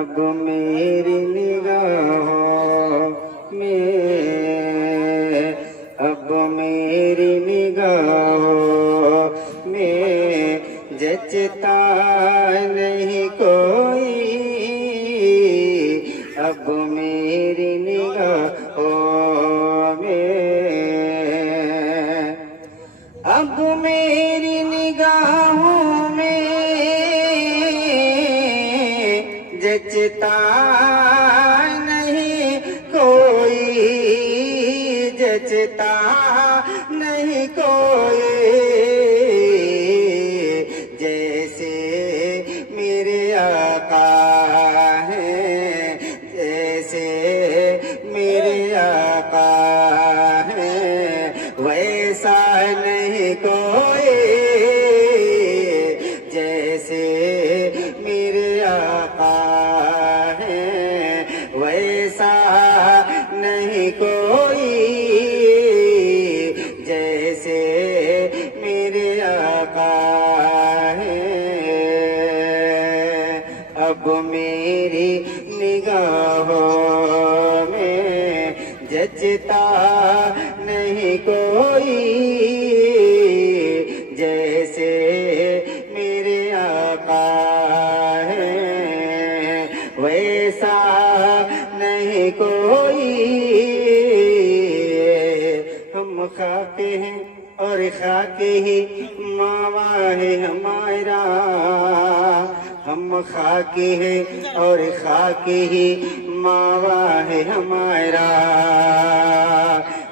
अब मेरी निगाहों में, अब मेरी निगाहों में जचता नहीं कोई, अब मेरी निगाहों में, अब मेरी निगाहों में जचता नहीं कोई, जचता नहीं कोई, जैसे मेरे आका हैं, जैसे मेरे आका हैं, वैसा नहीं कोई, जैसे मेरे आका हैं, वैसा नहीं कोई, जैसे मेरे आका हैं। अब मेरी निगाहों में जचता नहीं कोई, जैसे मेरे आका हैं, वैसा नहीं कोई। हम खाके हैं और खाके ही मावा है हमारा, हम खाके हैं और खाके ही मावा है हमारा,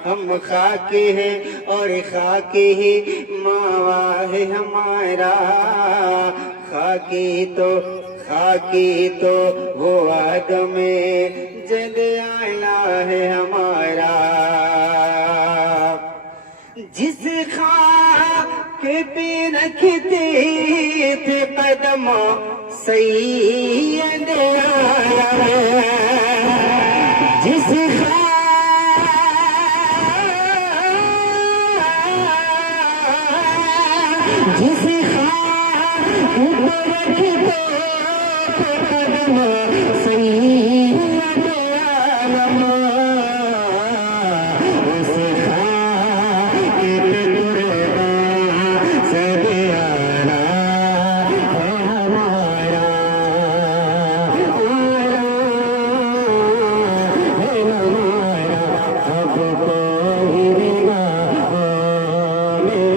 हम खाके हैं और खाके ही मावा है हमारा, खाके तो वो आदमे जद आला है हमारा, जिस खाक पे रखते थे कदम सैयद आला, जिस जिस खाक पे रखते थे कदम सैयद आलम, उस खाक पे सद आला है हमारा, है हमारा। अब कोई निगाहों में,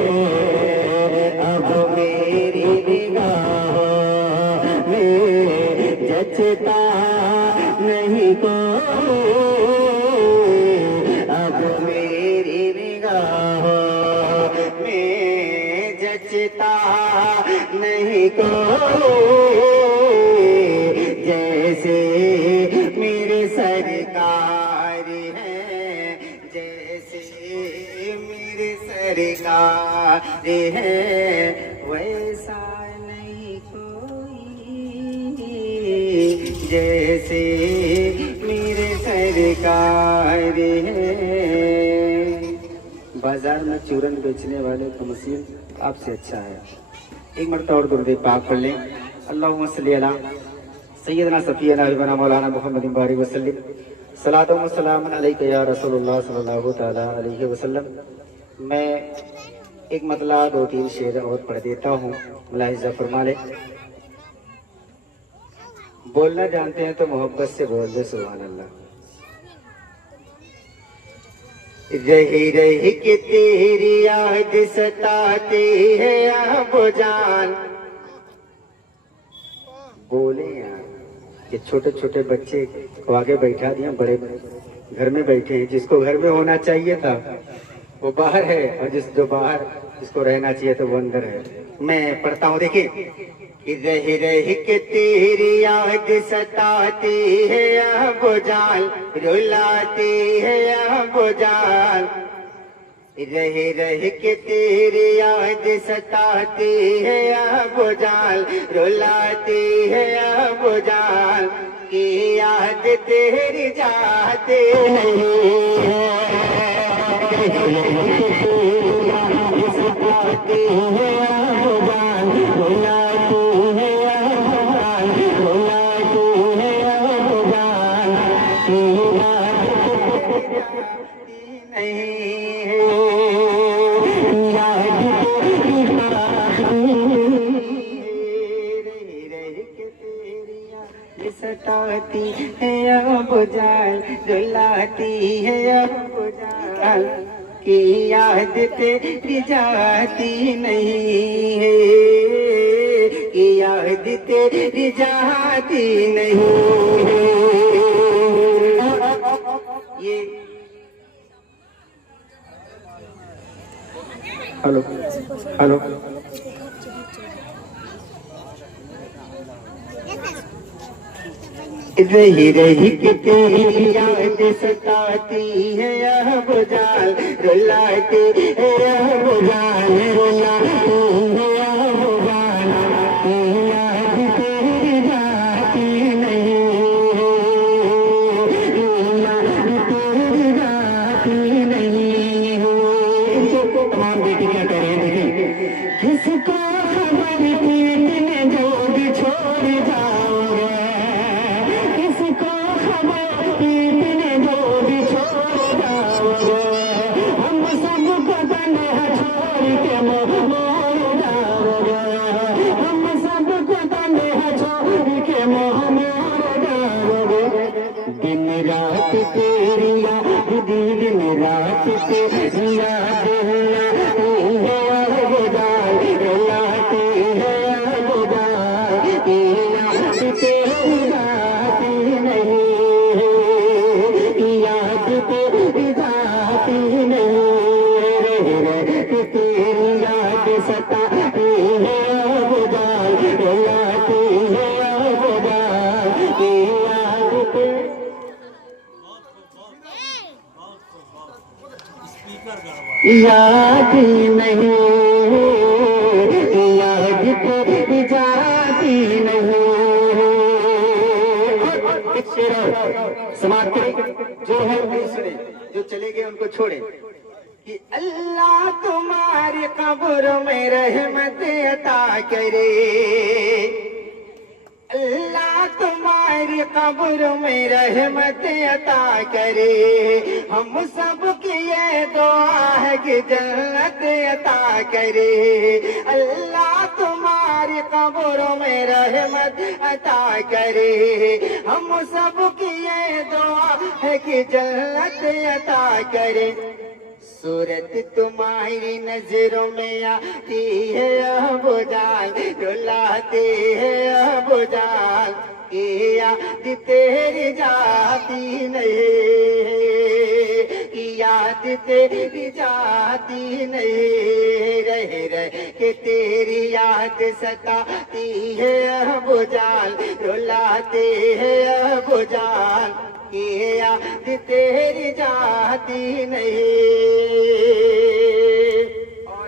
अब मेरी निगाहों में जचता नहीं कोई, अब मेरी निगाहों में जचता नहीं कोई, जैसे मेरे सरकार हैं, जैसे मेरे सरकार हैं, वैसा नहीं कोई, जैसे मेरे सरकार हैं। बाजार में चूरन बेचने वाले का मसीह आपसे अच्छा है। एक मरतबा और दुरूद पाक पढ़ लें। अल्लाहुम्मा सल्ली अला सय्यदना सफीना हबीबना मौलाना मुहम्मद बारिक वसल्लम, सलातो व सलाम अलैका या रसूलुल्लाह सल्लल्लाहु तआला अलैहि वसल्लम। मैं एक मतला 2-3 शेर और पढ़ देता हूँ, मुलाहिजा फरमा ले। बोलना जानते हैं तो मोहब्बत से बोल दे सुभान अल्लाह। रही रही के तेरी याद सताती है अब जान, बोले यार कि छोटे छोटे बच्चे को आगे बैठा दिया, बड़े घर में बैठे हैं, जिसको घर में होना चाहिए था वो बाहर है, और जो बाहर जिसको रहना चाहिए था वो अंदर है। मैं पढ़ता हूँ, देखिए। रह रह के तेरी याद सताती है अब जान, रुलाती है अब जान, रह रह के तेरी याद सताती है अब जान, रुलाती है अब जान, की याद तेरी जाते नहीं है, सताती है अब जान, रुलाती है अब जान, रुलाती है नहीं है। याद सताती है अब जान, रुलाती है अब जान, की याद तेरी जाती नहीं है, की याद तेरी जाती नहीं है। ये हेलो हेलो रही रही के तेरी याद सताती है अब जान, रुलाती है अब जान, रुलाती है अब जान, याद तेरी जाती नहीं है, याद तेरी जाती नहीं है। तमाम बेटी क्या करें, किसको खबर पीटने जो भी छोड़ जाओगे, पीटने दो भी छोड़ जाओगे, हम सबको तन्हा छोड़ के मोड़ जाओगे, हम सबको तन्हा छोड़ के मोड़ जाओगे। दिन रात तेरी याद, दिन रात तेरी याद रुलाती है अब जान, याद तेरी जाती नहीं, याद तेरी जाती नहीं, तेरी याद सताती है अब जान, रुलाती है अब जान, याद याद नहीं, याद तेरी जाती नहीं। समाप्त जो है वही सुने, जो चले गए उनको छोड़े। कि अल्लाह तुम्हारी कब्र में रहमत अता करे, अल्लाह तुम्हारी कब्र में रहमत अता करे, हम सब की ये दुआ है कि जन्नत अता करे, अल्लाह तुम्हारी कब्र में रहमत अता करे, हम सब की ये दुआ है कि जन्नत अता करे। सूरत तुम्हारी नजरों में आती है अब जान, रुलाते है अब जान, की याद तेरी जाती नहीं, की याद तेरी जाती नहीं, रह रह के तेरी याद सताती है अब जान, रुलाते है अब जान, की याद तेरी जाती नहीं। और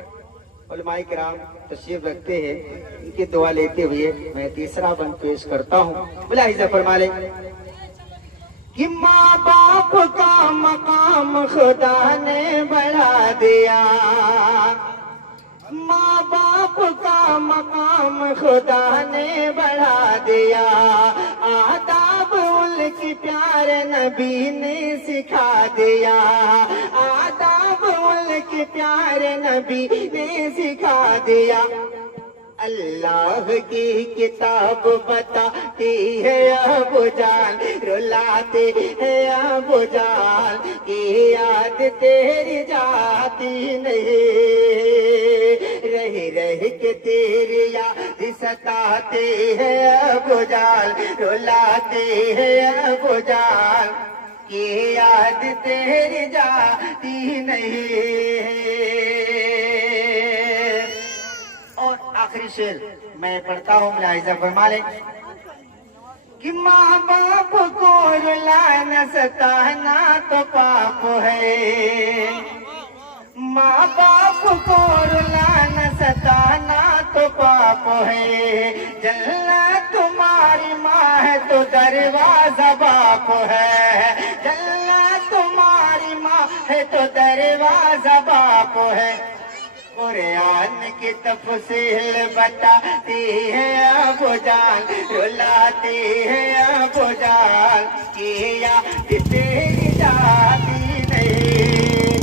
उलमाए किराम तशरीफ रखते हैं, इनकी दुआ लेते हुए मैं तीसरा बंद पेश करता हूँ। मुलाहिजा फरमा ले कि माँ बाप का मकाम खुदा ने बढ़ा दिया, माँ बाप का मकाम खुदा ने बढ़ा दिया, आदाब उनकी प्यारे नबी ने सिखा दिया, आदाब उनके प्यारे नबी ने सिखा दिया। अल्लाह की किताब बताती है अब जान, रुलाते है अब जान, की याद तेरी जाती नहीं, रह रह के तेरी याद सताते है अब जान, रुलाते है अब जान, की याद तेरी जाती नहीं। और आखिरी शेर मैं पढ़ता हूँ, मुलाहिजा फरमा लें कि माँ बाप को रुलाना सताना तो पाप है, माँ बाप को रुलाना सताना तो पाप है, जन्नत तुम्हारी माँ है तो दरवाजा बाप है, जन्नत तुम्हारी माँ है तो दरवाजा बाप है। कुरान की तफसील बताती है अब जान, रुलाती है अब जान, की याद तेरी जाती नहीं,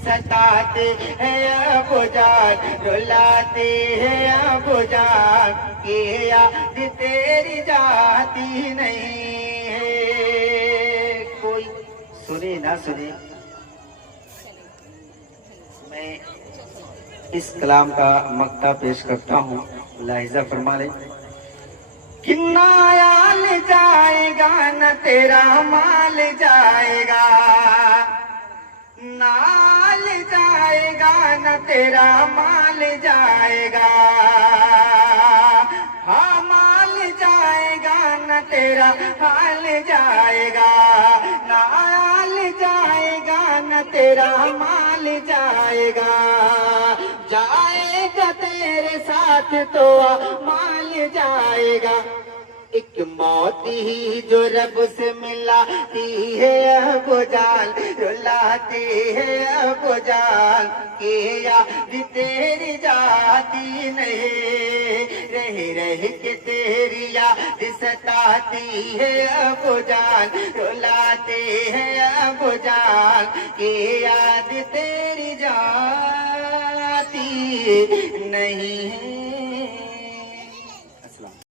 सताते हैं अबू जान, रुलाते हैं अबू जान, कि याद तेरी जाती नहीं है। कोई सुने ना सुने, मैं इस कलाम का मक्ता पेश करता हूँ, लाहिजा फरमा ले। कि नायाल जाएगा न तेरा माल जाएगा, नाल जाएगा न तेरा माल जाएगा, हाँ माल जाएगा न तेरा हाल जाएगा, नाल जाएगा न तेरा माल जाएगा, जाएगा तेरे साथ तो माल जाएगा। एक मौत ही जो रब से मिलाती है अबू जान, रुलाती है अबू जान, कि याद तेरी जाती नहीं, रह रह के तेरी याद सताती है अबू जान, रुलाती है अबू जान, कि याद तेरी जाती नहीं है।